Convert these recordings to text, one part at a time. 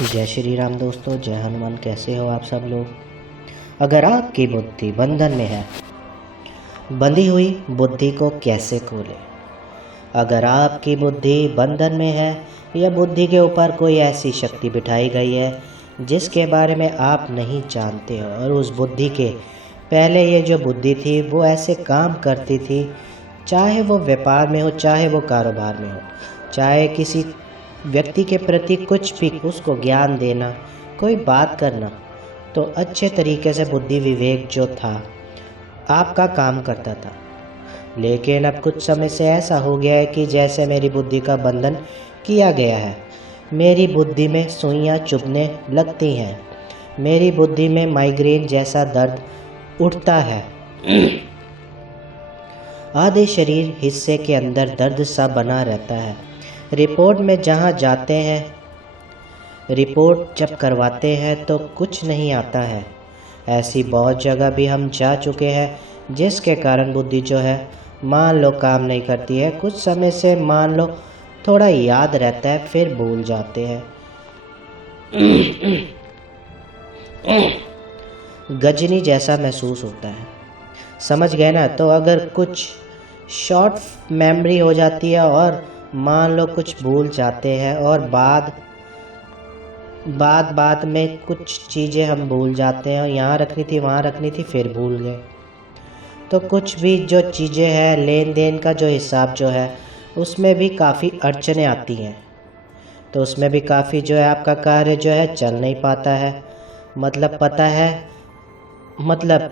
जय श्री राम दोस्तों, जय हनुमान। कैसे हो आप सब लोग। अगर आपकी बुद्धि बंधन में है, बंधी हुई बुद्धि को कैसे खोले। अगर आपकी बुद्धि बंधन में है या बुद्धि के ऊपर कोई ऐसी शक्ति बिठाई गई है जिसके बारे में आप नहीं जानते हो, और उस बुद्धि के पहले ये जो बुद्धि थी वो ऐसे काम करती थी, चाहे वो व्यापार में हो, चाहे वो कारोबार में हो, चाहे किसी व्यक्ति के प्रति कुछ भी उसको ज्ञान देना, कोई बात करना, तो अच्छे तरीके से बुद्धि विवेक जो था आपका काम करता था। लेकिन अब कुछ समय से ऐसा हो गया है कि जैसे मेरी बुद्धि का बंधन किया गया है, मेरी बुद्धि में सुइयां चुभने लगती हैं, मेरी बुद्धि में माइग्रेन जैसा दर्द उठता है, आधे शरीर हिस्से के अंदर दर्द सा बना रहता है। रिपोर्ट में जहाँ जाते हैं, रिपोर्ट जब करवाते हैं तो कुछ नहीं आता है। ऐसी बहुत जगह भी हम जा चुके हैं जिसके कारण बुद्धि जो है मान लो काम नहीं करती है। कुछ समय से मान लो थोड़ा याद रहता है, फिर भूल जाते हैं। गजनी जैसा महसूस होता है, समझ गए ना। तो अगर कुछ शॉर्ट मेमोरी हो जाती है और मान लो कुछ भूल जाते हैं, और बाद में कुछ चीज़ें हम भूल जाते हैं, यहाँ रखनी थी वहाँ रखनी थी फिर भूल गए। तो कुछ भी जो चीज़ें हैं, लेन देन का जो हिसाब जो है उसमें भी काफ़ी अड़चनें आती हैं। तो उसमें भी काफ़ी जो है आपका कार्य जो है चल नहीं पाता है। मतलब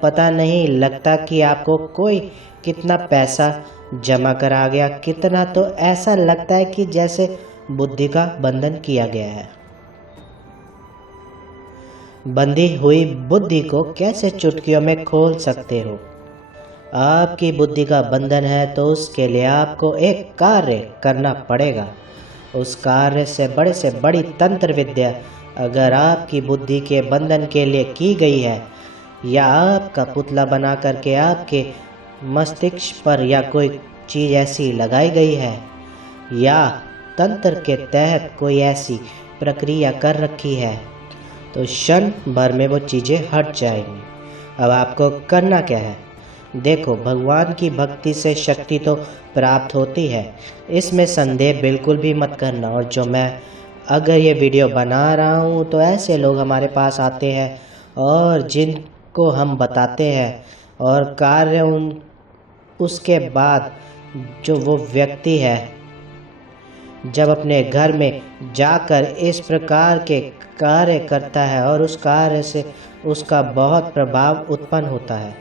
पता नहीं लगता कि आपको कोई कितना पैसा जमा करा गया, कितना, तो ऐसा लगता है कि जैसे बुद्धि का बंधन किया गया है। बंधी हुई बुद्धि को कैसे चुटकियों में खोल सकते हो। आपकी बुद्धि का बंधन है तो उसके लिए आपको एक कार्य करना पड़ेगा। उस कार्य से बड़ी तंत्र विद्या अगर आपकी बुद्धि के बंधन के लिए की गई है, या आपका पुतला बना करके आपके मस्तिष्क पर या कोई चीज़ ऐसी लगाई गई है, या तंत्र के तहत कोई ऐसी प्रक्रिया कर रखी है, तो क्षण भर में वो चीज़ें हट जाएंगी। अब आपको करना क्या है। देखो, भगवान की भक्ति से शक्ति तो प्राप्त होती है, इसमें संदेह बिल्कुल भी मत करना। और जो मैं अगर ये वीडियो बना रहा हूँ तो ऐसे लोग हमारे पास आते हैं और जिनको हम बताते हैं और कार्य उसके बाद जो वो व्यक्ति है जब अपने घर में जाकर इस प्रकार के कार्य करता है और उस कार्य से उसका बहुत प्रभाव उत्पन्न होता है,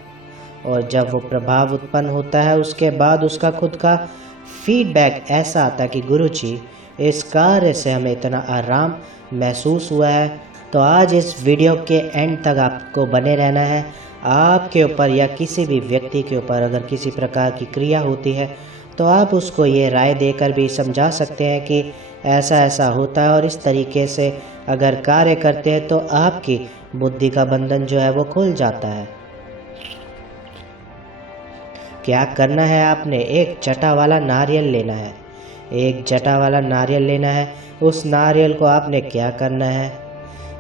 और जब वो प्रभाव उत्पन्न होता है उसके बाद उसका खुद का फीडबैक ऐसा आता है कि गुरुजी, इस कार्य से हमें इतना आराम महसूस हुआ है। तो आज इस वीडियो के एंड तक आपको बने रहना है। आपके ऊपर या किसी भी व्यक्ति के ऊपर अगर किसी प्रकार की क्रिया होती है तो आप उसको ये राय देकर भी समझा सकते हैं कि ऐसा ऐसा होता है, और इस तरीके से अगर कार्य करते हैं तो आपकी बुद्धि का बंधन जो है वो खुल जाता है। क्या करना है, आपने एक जटा वाला नारियल लेना है। एक जटा वाला नारियल लेना है। उस नारियल को आपने क्या करना है,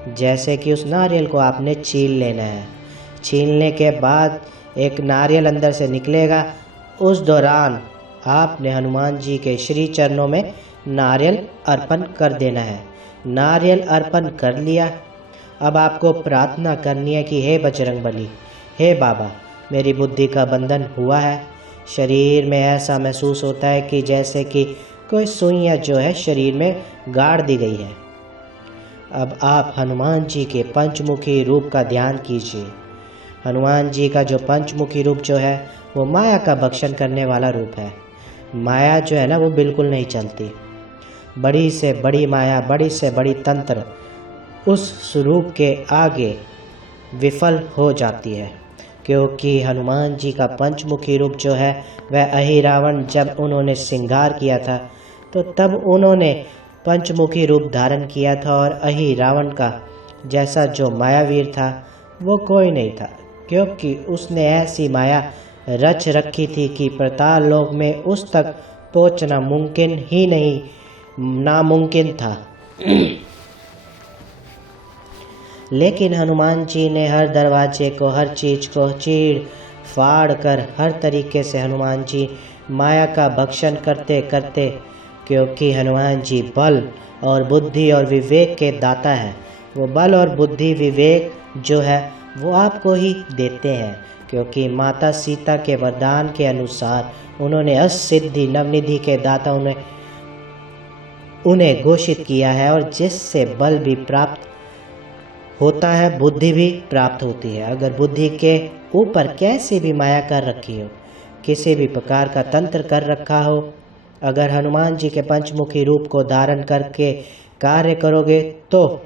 जैसे कि उस नारियल को आपने छील लेना है। छीलने के बाद एक नारियल अंदर से निकलेगा। उस दौरान आपने हनुमान जी के श्री चरणों में नारियल अर्पण कर देना है। नारियल अर्पण कर लिया। अब आपको प्रार्थना करनी है कि हे बजरंगबली, हे बाबा, मेरी बुद्धि का बंधन हुआ है। शरीर में ऐसा महसूस होता है कि जैसे कि कोई सुइयां जो है शरीर में गाड़ दी गई है। अब आप हनुमान जी के पंचमुखी रूप का ध्यान कीजिए। हनुमान जी का जो पंचमुखी रूप जो है वो माया का भक्षण करने वाला रूप है। माया जो है ना वो बिल्कुल नहीं चलती। बड़ी से बड़ी माया, बड़ी से बड़ी तंत्र उस स्वरूप के आगे विफल हो जाती है, क्योंकि हनुमान जी का पंचमुखी रूप जो है वह अहिरावण जब उन्होंने श्रृंगार किया था तो तब उन्होंने पंचमुखी रूप धारण किया था, और अहिरावण का जैसा जो मायावीर था वो कोई नहीं था, क्योंकि उसने ऐसी माया रच रखी थी कि पाताल लोक में उस तक पहुंचना मुमकिन ही नहीं, नामुमकिन था। लेकिन हनुमान जी ने हर दरवाजे को, हर चीज़ को चीड़ फाड़ कर हर तरीके से हनुमान जी माया का भक्षण करते करते, क्योंकि हनुमान जी बल और बुद्धि और विवेक के दाता हैं, वो बल और बुद्धि विवेक जो है वो आपको ही देते हैं, क्योंकि माता सीता के वरदान के अनुसार उन्होंने अष्टसिद्धि नवनिधि के दाता उन्हें घोषित किया है, और जिससे बल भी प्राप्त होता है, बुद्धि भी प्राप्त होती है। अगर बुद्धि के ऊपर कैसी भी माया कर रखी हो, किसी भी प्रकार का तंत्र कर रखा हो, अगर हनुमान जी के पंचमुखी रूप को धारण करके कार्य करोगे तो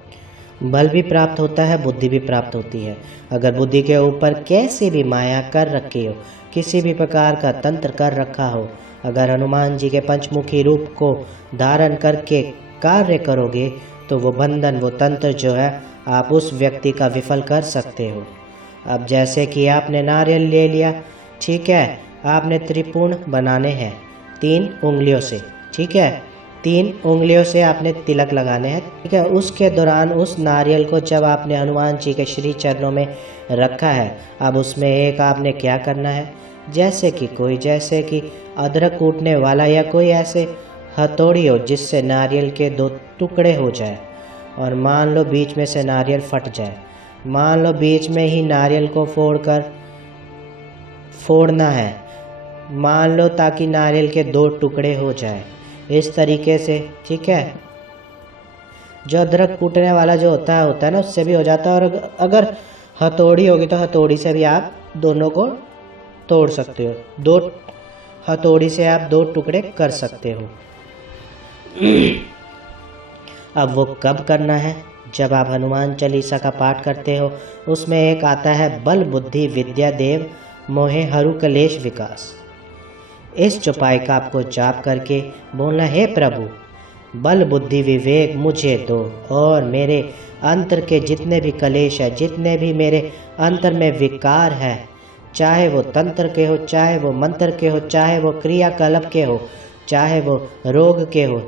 बल भी प्राप्त होता है, बुद्धि भी प्राप्त होती है। अगर बुद्धि के ऊपर कैसी भी माया कर रखी हो, किसी भी प्रकार का तंत्र कर रखा हो, अगर हनुमान जी के पंचमुखी रूप को धारण करके कार्य करोगे तो वो बंधन, वो तंत्र जो है आप उस व्यक्ति का विफल कर सकते हो। अब जैसे कि आपने नारियल ले लिया, ठीक है, आपने त्रिपुण बनाने हैं 3 उंगलियों से, ठीक है, 3 उंगलियों से आपने तिलक लगाने हैं, ठीक है। उसके दौरान उस नारियल को जब आपने हनुमान जी के श्री चरणों में रखा है, अब उसमें एक आपने क्या करना है, जैसे कि अदरक कूटने वाला या कोई ऐसे हथौड़ी हो जिससे नारियल के 2 टुकड़े हो जाए, और मान लो बीच में से नारियल फट जाए, मान लो बीच में ही नारियल को फोड़ना है, मान लो, ताकि नारियल के 2 टुकड़े हो जाए इस तरीके से, ठीक है। जो अदरक कूटने वाला जो होता है ना, उससे भी हो जाता है, और अगर हथौड़ी होगी तो हथौड़ी से भी आप दोनों को तोड़ सकते हो, 2 हथौड़ी से आप 2 टुकड़े कर सकते हो। अब वो कब करना है, जब आप हनुमान चालीसा का पाठ करते हो, उसमें एक आता है बल बुद्धि विद्या देव मोहे हरु कलेश विकास। इस चौपाई का आपको जाप करके बोलना, हे प्रभु बल बुद्धि विवेक मुझे दो, और मेरे अंतर के जितने भी कलेश है, जितने भी मेरे अंतर में विकार है, चाहे वो तंत्र के हो, चाहे वो मंत्र के हो, चाहे वो क्रियाकलाप के हो, चाहे वो रोग के हो,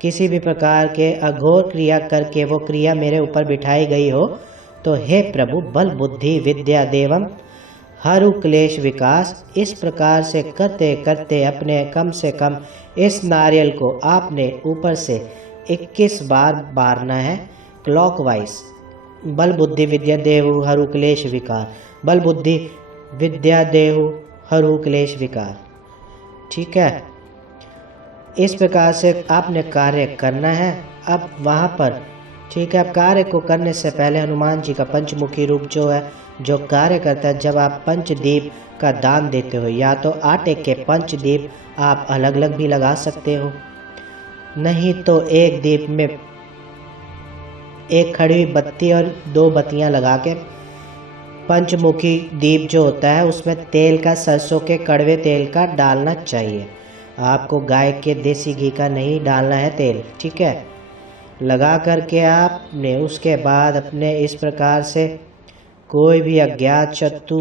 किसी भी प्रकार के अघोर क्रिया करके वो क्रिया मेरे ऊपर बिठाई गई हो, तो हे प्रभु बल बुद्धि विद्या देवम हरु क्लेश विकास। इस प्रकार से करते करते अपने कम से कम इस नारियल को आपने ऊपर से 21 बार बारना है क्लॉकवाइज। बल बुद्धि विद्या देहु हरु क्लेश विकार, बल बुद्धि विद्या देहु हरु क्लेश विकार, ठीक है। इस प्रकार से आपने कार्य करना है। अब वहाँ पर, ठीक है, अब कार्य को करने से पहले हनुमान जी का पंचमुखी रूप जो है, जो कार्य करता है, जब आप पंचदीप का दान देते हो, या तो आटे के पंचदीप आप अलग अलग भी लगा सकते हो, नहीं तो एक दीप में एक खड़ी हुई बत्ती और 2 बत्तियां लगा के, पंचमुखी दीप जो होता है उसमें तेल का, सरसों के कड़वे तेल का डालना चाहिए। आपको गाय के देसी घी का नहीं डालना है तेल, ठीक है। लगा करके आपने उसके बाद अपने इस प्रकार से कोई भी अज्ञात शत्रु,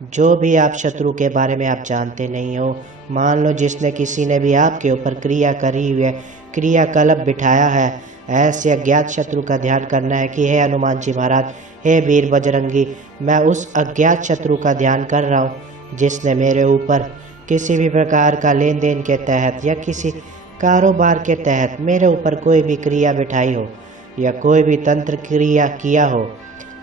जो भी आप शत्रु के बारे में आप जानते नहीं हो, मान लो जिसने किसी ने भी आपके ऊपर क्रिया करी हुई है, क्रियाकलाप बिठाया है, ऐसे अज्ञात शत्रु का ध्यान करना है कि हे हनुमान जी महाराज, हे वीर बजरंगी, मैं उस अज्ञात शत्रु का ध्यान कर रहा हूँ जिसने मेरे ऊपर किसी भी प्रकार का लेन देन के तहत या किसी कारोबार के तहत मेरे ऊपर कोई भी क्रिया बिठाई हो या कोई भी तंत्र क्रिया किया हो,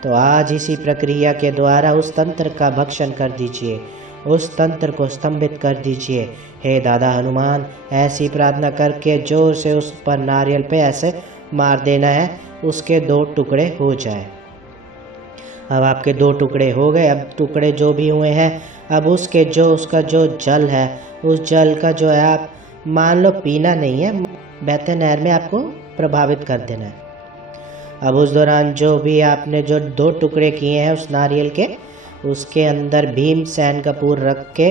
तो आज इसी प्रक्रिया के द्वारा उस तंत्र का भक्षण कर दीजिए, उस तंत्र को स्तंभित कर दीजिए। हे दादा हनुमान, ऐसी प्रार्थना करके जोर से उस पर नारियल पे ऐसे मार देना है, उसके 2 टुकड़े हो जाए। अब आपके 2 टुकड़े हो गए। अब टुकड़े जो भी हुए हैं, अब उसका जो जल है, उस जल का जो है, आप मान लो पीना नहीं है, बहते नहर में आपको प्रभावित कर देना है। अब उस दौरान जो भी आपने जो 2 टुकड़े किए हैं उस नारियल के, उसके अंदर भीमसेन कपूर रख के,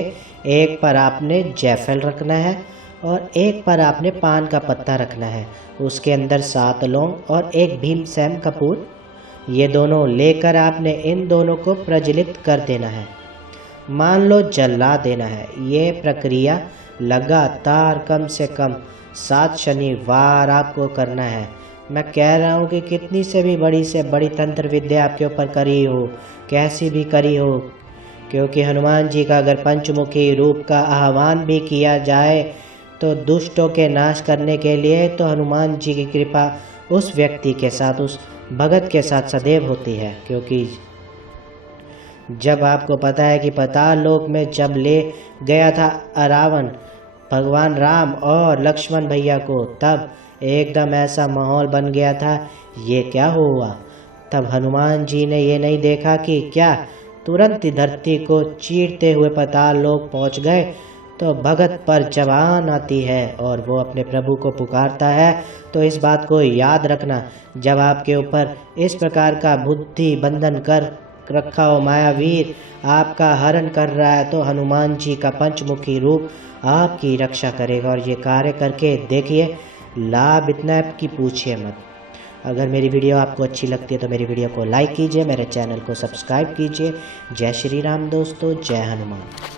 एक पर आपने जायफल रखना है और एक पर आपने पान का पत्ता रखना है, उसके अंदर 7 लौंग और एक भीमसेन कपूर, ये दोनों लेकर आपने इन दोनों को प्रज्वलित कर देना है, मान लो जला देना है। ये प्रक्रिया लगातार कम से कम 7 शनिवार आपको करना है। मैं कह रहा हूँ कि कितनी से बड़ी तंत्र विद्या आपके ऊपर करी हो, कैसी भी करी हो, क्योंकि हनुमान जी का अगर पंचमुखी रूप का आह्वान भी किया जाए तो दुष्टों के नाश करने के लिए तो हनुमान जी की कृपा उस व्यक्ति के साथ, उस भगत के साथ सदैव होती है। क्योंकि जब आपको पता है कि पाताल लोक में जब ले गया था रावण भगवान राम और लक्ष्मण भैया को, तब एकदम ऐसा माहौल बन गया था, ये क्या हुआ। तब हनुमान जी ने ये नहीं देखा कि क्या तुरंत ही धरती को चीरते हुए पाताल लोक पहुंच गए। तो भगत पर जबान आती है और वो अपने प्रभु को पुकारता है। तो इस बात को याद रखना, जब आपके ऊपर इस प्रकार का बुद्धि बंधन कर रखा हो, मायावीर आपका हरण कर रहा है, तो हनुमान जी का पंचमुखी रूप आपकी रक्षा करेगा। और ये कार्य करके देखिए, लाभ इतना है कि पूछिए मत। अगर मेरी वीडियो आपको अच्छी लगती है तो मेरी वीडियो को लाइक कीजिए, मेरे चैनल को सब्सक्राइब कीजिए। जय श्री राम दोस्तों, जय हनुमान।